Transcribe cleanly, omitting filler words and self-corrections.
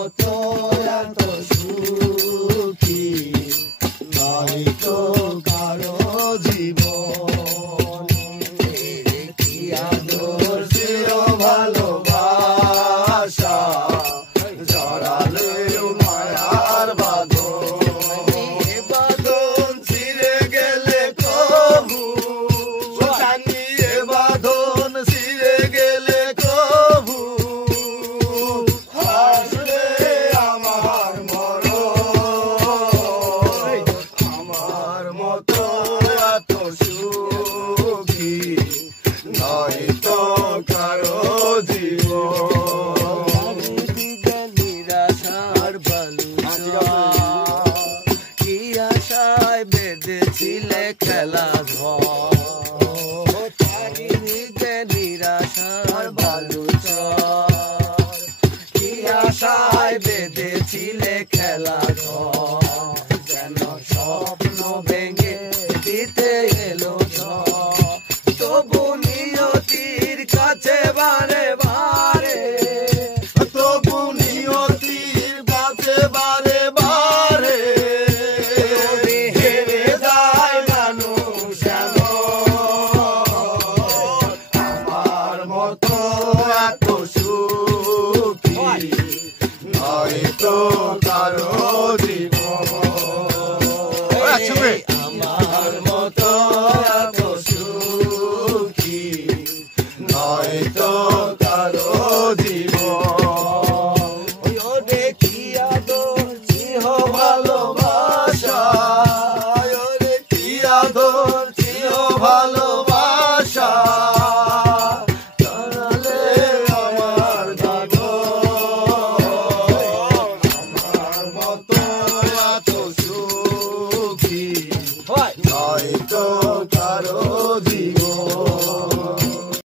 মতো এত সুখী নাই তো কারো জীবন। কি আদর ছিল ভালোবাসা জড়ালে মায়ার বাঁধন ছিঁড়ে গেলে কবু জানি এ বাঁধন ছিঁড়ে গেলে কবু হাসলে আমার মরণ। আমার মতো এত সুখী নয় তো কারো জীবন। নিরাশার বালুচা কি আশায় বেঁধেছিলে খেলা ঘর। চারিদিকে নিরাশার বালুচা কি আশায় বেঁধেছিলে খেলা ঘর। যেন স্বপ্ন ভেঙে দিতে এলো ঝড়। তবু নিয়তির কাছে বারে বারে, তবু নিয়তির কাছে বারে বারে হেরে যায় মানুষ এমন। আমার মতো এত সুখী নয় তো কারো জীবন। আমার মতো এত সুখী নয় তো কারো জীবন। কি আদর ছিল ভালোবাসা, কি আদর ছিল ভালোবাসা জানালে আমার বাঁধন। আমার মতো এত সুখী নয় তো কারো জীবন।